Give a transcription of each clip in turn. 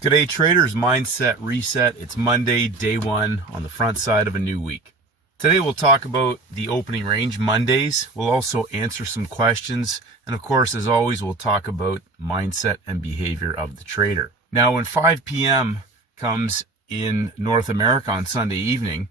Today, traders mindset reset. It's Monday, day one on the front side of a new week. Today, we'll talk about the opening range Mondays. We'll also answer some questions. And of course, as always, we'll talk about mindset and behavior of the trader. Now, when 5 p.m. comes in North America on Sunday evening,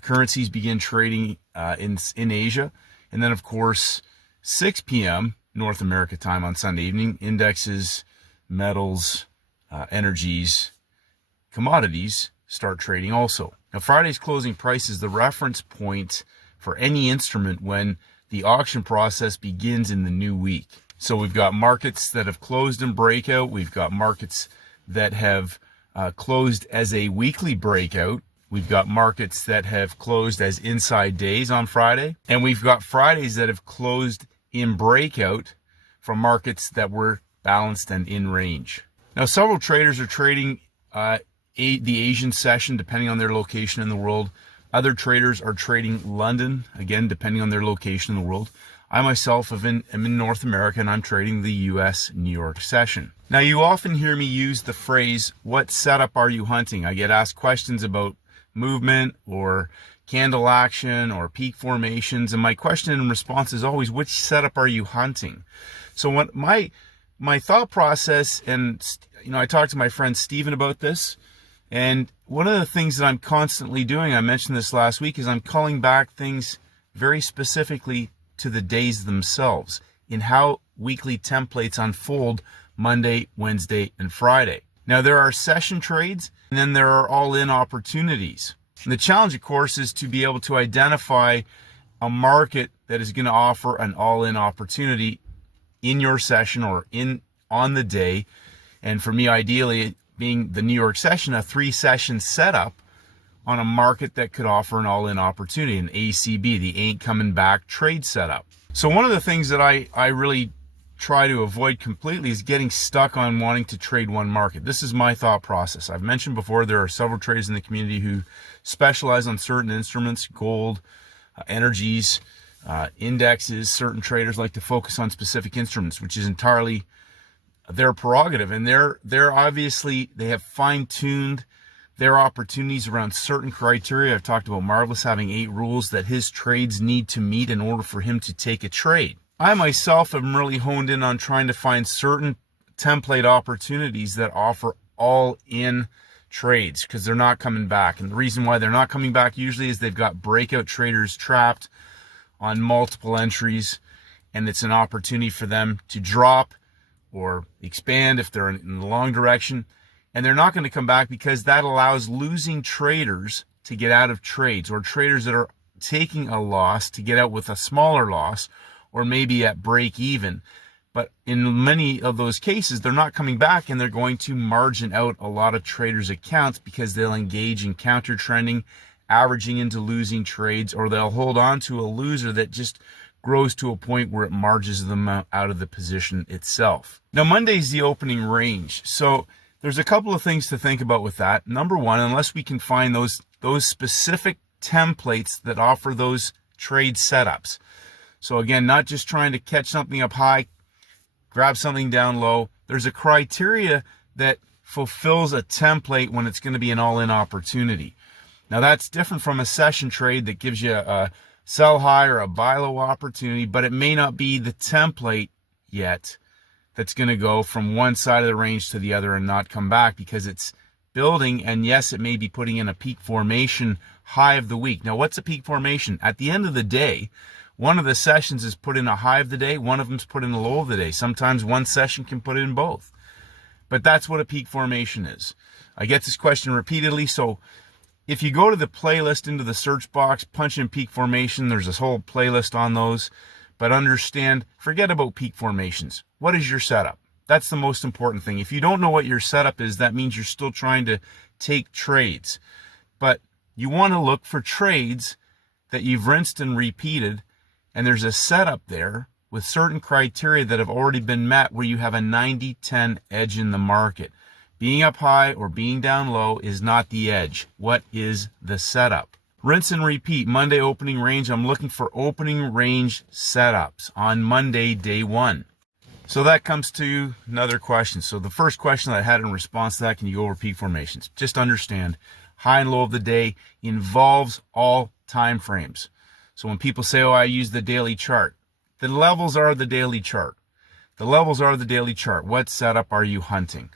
currencies begin trading in Asia. And then, of course, 6 p.m. North America time on Sunday evening, indexes, metals, energies, commodities start trading also. Now, Friday's closing price is the reference point for any instrument when the auction process begins in the new week. So we've got markets that have closed in breakout. We've got markets that have closed as a weekly breakout. We've got markets that have closed as inside days on Friday. And we've got Fridays that have closed in breakout from markets that were balanced and in range. Now, several traders are trading the Asian session, depending on their location in the world. Other traders are trading London, again, depending on their location in the world. I myself am in North America, and I'm trading the U.S. New York session. Now, you often hear me use the phrase, what setup are you hunting? I get asked questions about movement or candle action or peak formations, and my question and response is always, which setup are you hunting? So what my thought process, and I talked to my friend Steven about this, and one of the things that I'm constantly doing, I mentioned this last week, is I'm calling back things very specifically to the days themselves in how weekly templates unfold Monday, Wednesday, and Friday. Now, there are session trades, and then there are all-in opportunities. And the challenge, of course, is to be able to identify a market that is going to offer an all-in opportunity in your session or on the day. And for me, ideally, being the New York session, a 3-session setup on a market that could offer an all-in opportunity, an ACB, the ain't coming back trade setup. So one of the things that I really try to avoid completely is getting stuck on wanting to trade one market. This is my thought process. I've mentioned before, there are several traders in the community who specialize on certain instruments, gold, energies, indexes. Certain traders like to focus on specific instruments, which is entirely their prerogative. And they're obviously, they have fine-tuned their opportunities around certain criteria. I've talked about Marvelous having 8 rules that his trades need to meet in order for him to take a trade. I myself am really honed in on trying to find certain template opportunities that offer all-in trades because they're not coming back. And the reason why they're not coming back usually is they've got breakout traders trapped on multiple entries, and it's an opportunity for them to drop or expand if they're in the long direction, and they're not going to come back because that allows losing traders to get out of trades, or traders that are taking a loss to get out with a smaller loss, or maybe at break even. But in many of those cases, they're not coming back, and they're going to margin out a lot of traders' accounts because they'll engage in counter trending, averaging into losing trades, or they'll hold on to a loser that just grows to a point where it margins them out of the position itself. Now, Monday's the opening range. So there's a couple of things to think about with that. Number one, unless we can find those specific templates that offer those trade setups. So again, not just trying to catch something up high, grab something down low. There's a criteria that fulfills a template when it's going to be an all-in opportunity. Now, that's different from a session trade that gives you a sell high or a buy low opportunity, but it may not be the template yet that's going to go from one side of the range to the other and not come back because it's building. And yes, it may be putting in a peak formation high of the week. Now, what's a peak formation? At the end of the day, one of the sessions is put in a high of the day. One of them's put in a low of the day. Sometimes one session can put in both. But that's what a peak formation is. I get this question repeatedly, so if you go to the playlist into the search box, punch in peak formation, there's this whole playlist on those. But understand, forget about peak formations. What is your setup? That's the most important thing. If you don't know what your setup is, that means you're still trying to take trades. But you want to look for trades that you've rinsed and repeated, and there's a setup there with certain criteria that have already been met where you have a 90-10 edge in the market. Being up high or being down low is not the edge. What is the setup? Rinse and repeat. Monday opening range. I'm looking for opening range setups on Monday, day one. So that comes to another question. So the first question that I had in response to that, can you go over peak formations? Just understand, high and low of the day involves all time frames. So when people say, oh, I use the daily chart, the levels are the daily chart. The levels are the daily chart. What setup are you hunting?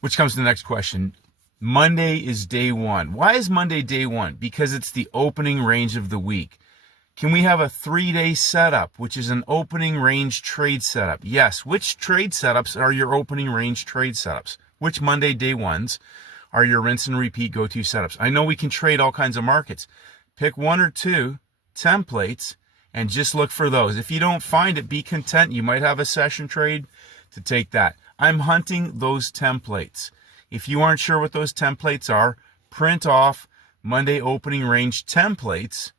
Which comes to the next question. Monday is day one. Why is Monday day one? Because it's the opening range of the week. Can we have a 3-day setup, which is an opening range trade setup? Yes. Which trade setups are your opening range trade setups? Which Monday day ones are your rinse and repeat go-to setups? I know we can trade all kinds of markets. Pick one or two templates and just look for those. If you don't find it, be content. You might have a session trade to take that. I'm hunting those templates. If you aren't sure what those templates are, print off Monday opening range templates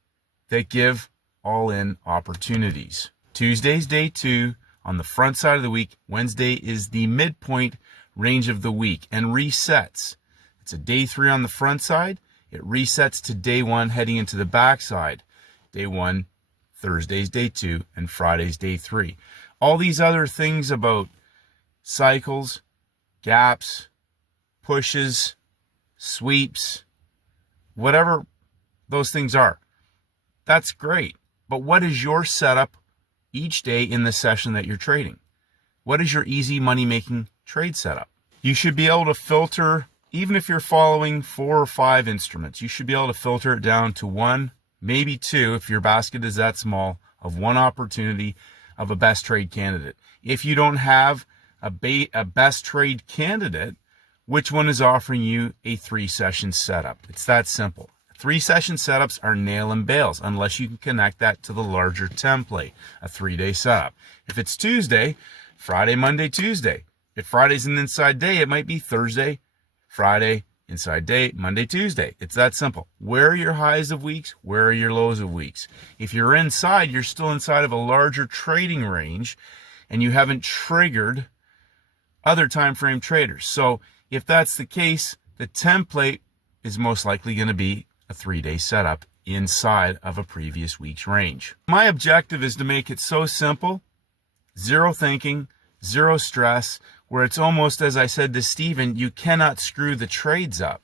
that give all-in opportunities. Tuesday's day two on the front side of the week. Wednesday is the midpoint range of the week and resets. It's a day three on the front side. It resets to day one heading into the back side. Day one, Thursday's day two, and Friday's day three. All these other things about cycles, gaps, pushes, sweeps, whatever those things are, that's great. But what is your setup each day in the session that you're trading? What is your easy money-making trade setup? You should be able to filter, even if you're following 4 or 5 instruments, you should be able to filter it down to one, maybe two, if your basket is that small, of one opportunity of a best trade candidate. If you don't have a best trade candidate, which one is offering you a 3-session setup? It's that simple. 3-session setups are nail and bails unless you can connect that to the larger template, a 3-day setup. If it's Tuesday, Friday, Monday, Tuesday. If Friday's an inside day, it might be Thursday, Friday, inside day, Monday, Tuesday. It's that simple. Where are your highs of weeks? Where are your lows of weeks? If you're inside, you're still inside of a larger trading range and you haven't triggered other time frame traders. So if that's the case, the template is most likely going to be a 3-day setup inside of a previous week's range. My objective is to make it so simple, zero thinking, zero stress, where it's almost, as I said to Steven, you cannot screw the trades up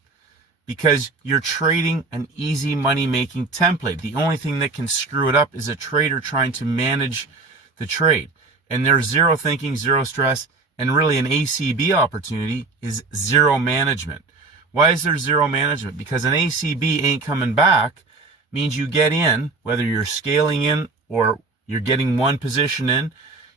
because you're trading an easy money-making template. The only thing that can screw it up is a trader trying to manage the trade. And there's zero thinking, zero stress, and really an ACB opportunity is zero management. Why is there zero management? Because an ACB ain't coming back means you get in, whether you're scaling in or you're getting one position in,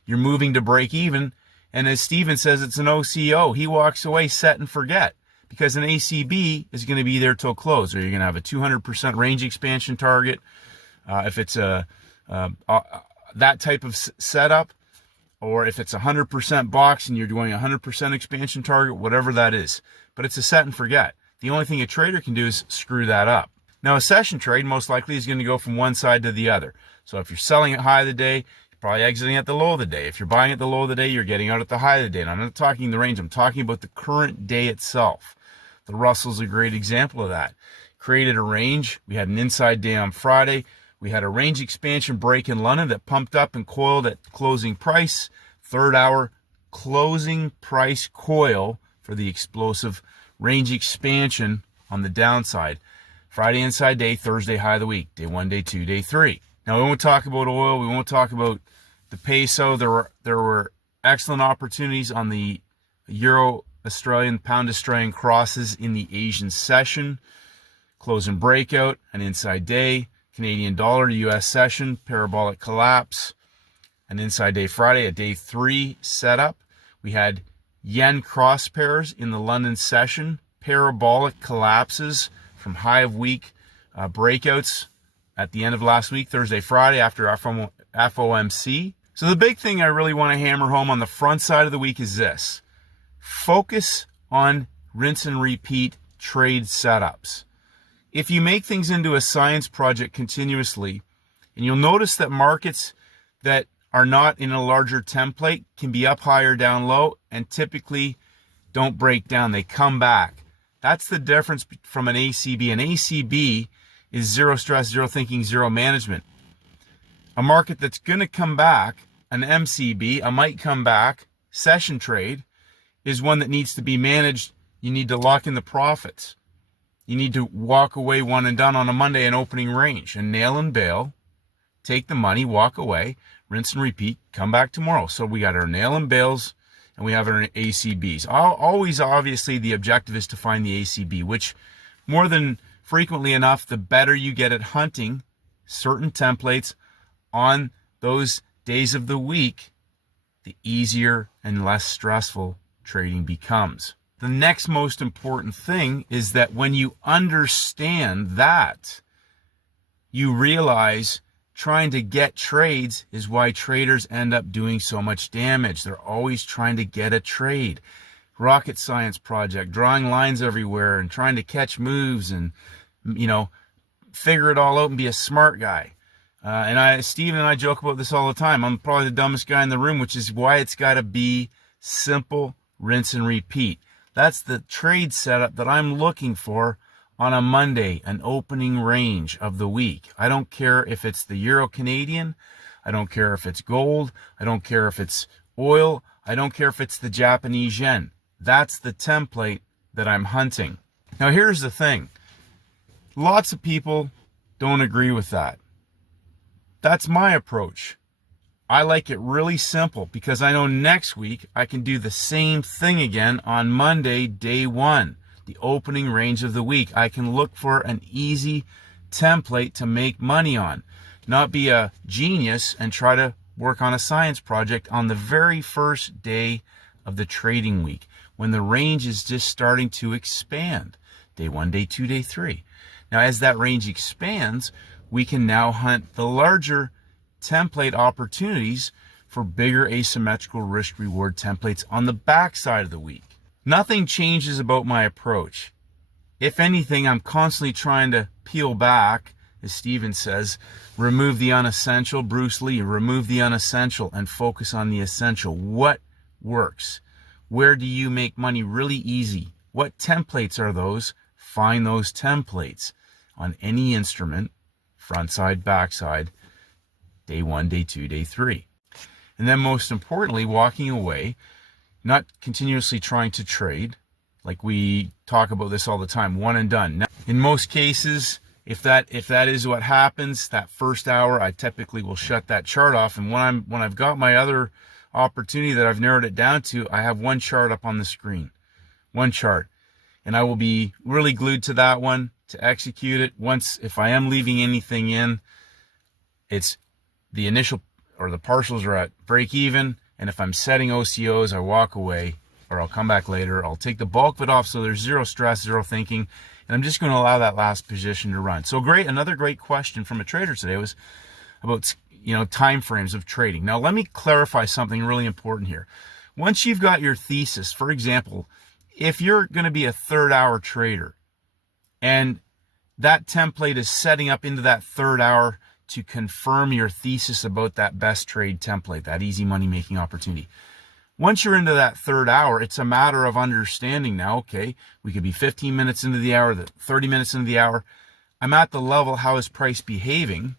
you're moving to break even. And as Steven says, it's an OCO. He walks away set and forget because an ACB is going to be there till close, or you're going to have a 200% range expansion target. If it's that type of setup, or if it's 100% box and you're doing 100% expansion target, whatever that is. But it's a set and forget. The only thing a trader can do is screw that up. Now, a session trade most likely is going to go from one side to the other. So if you're selling at high of the day, you're probably exiting at the low of the day. If you're buying at the low of the day, you're getting out at the high of the day. And I'm not talking the range. I'm talking about the current day itself. The Russell's a great example of that. Created a range. We had an inside day on Friday. We had a range expansion break in London that pumped up and coiled at closing price. 3rd hour closing price coil for the explosive range expansion on the downside. Friday inside day, Thursday high of the week. Day 1, day 2, day 3. Now we won't talk about oil. We won't talk about the peso. There were excellent opportunities on the Euro Australian, Pound Australian crosses in the Asian session. Close and breakout, an inside day. Canadian dollar, US session, parabolic collapse. An inside day Friday, a day 3 setup. We had yen cross pairs in the London session, parabolic collapses from high of week breakouts at the end of last week, Thursday, Friday, after FOMC. So the big thing I really want to hammer home on the front side of the week is this. Focus on rinse and repeat trade setups. If you make things into a science project continuously, and you'll notice that markets that are not in a larger template can be up high or down low and typically don't break down. They come back. That's the difference from an ACB. An ACB is zero stress, zero thinking, zero management. A market that's going to come back an MCB, a might come back session trade, is one that needs to be managed. You need to lock in the profits. You need to walk away one and done on a Monday in opening range and nail and bail, take the money, walk away, rinse and repeat, come back tomorrow. So we got our nail and bails and we have our ACBs. Always, obviously, the objective is to find the ACB, which more than frequently enough, the better you get at hunting certain templates on those days of the week, the easier and less stressful trading becomes. The next most important thing is that when you understand that, you realize trying to get trades is why traders end up doing so much damage. They're always trying to get a trade. Rocket science project, drawing lines everywhere and trying to catch moves and, figure it all out and be a smart guy. Steve and I joke about this all the time. I'm probably the dumbest guy in the room, which is why it's got to be simple, rinse and repeat. That's the trade setup that I'm looking for on a Monday, an opening range of the week. I don't care if it's the Euro Canadian. I don't care if it's gold. I don't care if it's oil. I don't care if it's the Japanese yen. That's the template that I'm hunting. Now, here's the thing. Lots of people don't agree with that. That's my approach. I like it really simple because I know next week I can do the same thing again on Monday, day one, the opening range of the week. I can look for an easy template to make money on, not be a genius and try to work on a science project on the very first day of the trading week when the range is just starting to expand. Day one, day two, day three. Now, as that range expands, we can now hunt the larger template opportunities for bigger asymmetrical risk reward templates on the backside of the week. Nothing changes about my approach. If anything, I'm constantly trying to peel back, as Steven says, remove the unessential. Bruce Lee, remove the unessential and focus on the essential. What works? Where do you make money really easy? What templates are those? Find those templates on any instrument, front side, back side, day one, day two, day three. And then most importantly, walking away, not continuously trying to trade, like we talk about this all the time, one and done. Now, in most cases, if that is what happens, that first hour, I typically will shut that chart off. And when I've got my other opportunity that I've narrowed it down to, I have one chart up on the screen, one chart. And I will be really glued to that one to execute it. Once, if I am leaving anything in, it's the initial or the partials are at break even. And if I'm setting OCOs, I walk away or I'll come back later. I'll take the bulk of it off so there's zero stress, zero thinking. And I'm just going to allow that last position to run. So another great question from a trader today was about, time frames of trading. Now, let me clarify something really important here. Once you've got your thesis, for example, if you're going to be a third hour trader and that template is setting up into that third hour to confirm your thesis about that best trade template, that easy money making opportunity. Once you're into that third hour, it's a matter of understanding now, okay, we could be 15 minutes into the hour, 30 minutes into the hour. I'm at the level, how is price behaving?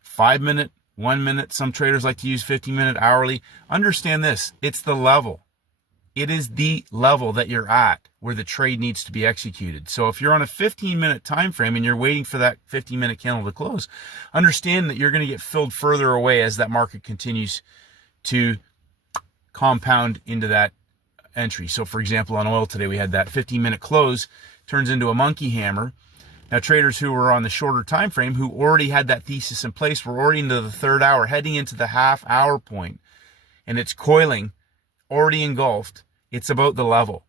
5 minute, 1 minute. Some traders like to use 15-minute hourly. Understand this, it's the level. It is the level that you're at where the trade needs to be executed. So if you're on a 15-minute time frame and you're waiting for that 15-minute candle to close, understand that you're going to get filled further away as that market continues to compound into that entry. So for example, on oil today, we had that 15-minute close turns into a monkey hammer. Now traders who were on the shorter time frame, who already had that thesis in place, were already into the third hour, heading into the half-hour point, and it's coiling, already engulfed. It's about the level.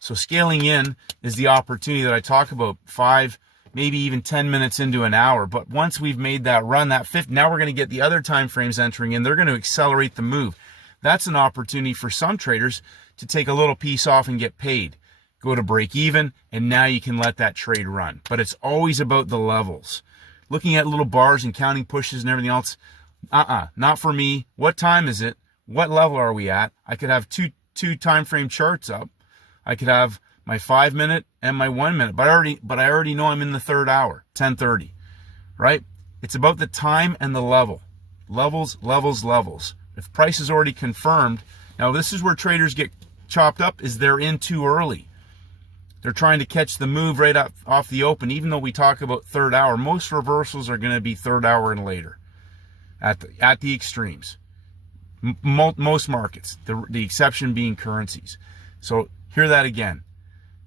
So scaling in is the opportunity that I talk about 5, maybe even 10 minutes into an hour. But once we've made that run, now we're going to get the other time frames entering in. They're going to accelerate the move. That's an opportunity for some traders to take a little piece off and get paid. Go to break even, and now you can let that trade run. But it's always about the levels. Looking at little bars and counting pushes and everything else, not for me. What time is it? What level are we at? I could have two time frame charts up. I could have my 5 minute and my 1 minute, but I already know I'm in the third hour, 10:30, right? It's about the time and the level. Levels. If price is already confirmed, now this is where traders get chopped up, is they're in too early. They're trying to catch the move right up off the open. Even though we talk about third hour, most reversals are going to be third hour and later at the extremes. Most markets, the exception being currencies. So hear that again.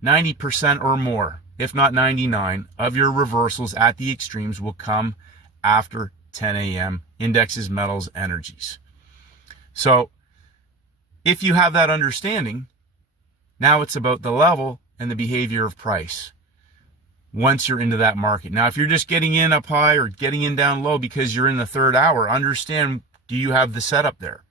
90% or more, if not 99, of your reversals at the extremes will come after 10 a.m. indexes, metals, energies. So if you have that understanding, now it's about the level and the behavior of price once you're into that market. Now, if you're just getting in up high or getting in down low because you're in the third hour, understand, do you have the setup there?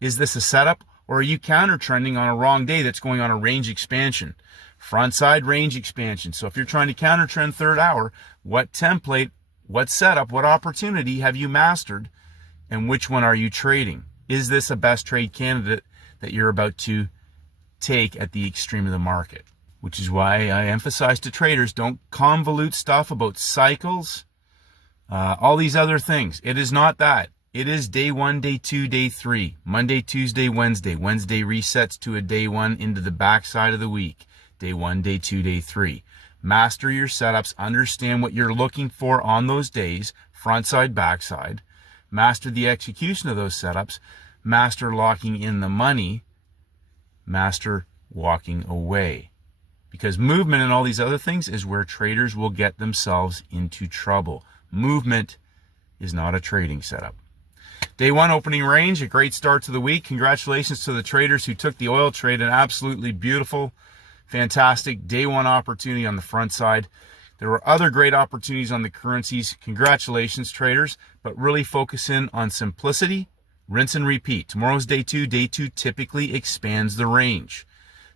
Is this a setup, or are you counter trending on a wrong day that's going on a range expansion? Front side range expansion. So if you're trying to counter trend third hour, what template, what setup, what opportunity have you mastered, and which one are you trading? Is this a best trade candidate that you're about to take at the extreme of the market? Which is why I emphasize to traders, don't convolute stuff about cycles, all these other things. It is not that. It is day 1, day 2, day 3, Monday, Tuesday, Wednesday. Wednesday resets to a day 1 into the backside of the week. Day 1, day 2, day 3. Master your setups. Understand what you're looking for on those days, front side, backside. Master the execution of those setups. Master locking in the money. Master walking away. Because movement and all these other things is where traders will get themselves into trouble. Movement is not a trading setup. Day 1 opening range, a great start to the week. Congratulations to the traders who took the oil trade. An absolutely beautiful, fantastic day 1 opportunity on the front side. There were other great opportunities on the currencies. Congratulations, traders, but really focus in on simplicity, rinse and repeat. Tomorrow's day 2. Day 2 typically expands the range.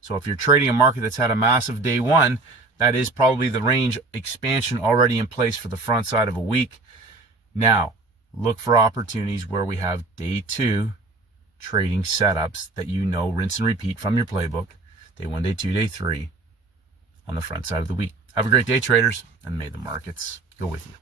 So if you're trading a market that's had a massive day 1, that is probably the range expansion already in place for the front side of a week. Now, look for opportunities where we have day 2 trading setups that you know, rinse and repeat from your playbook. Day 1, day 2, day 3 on the front side of the week. Have a great day, traders, and may the markets go with you.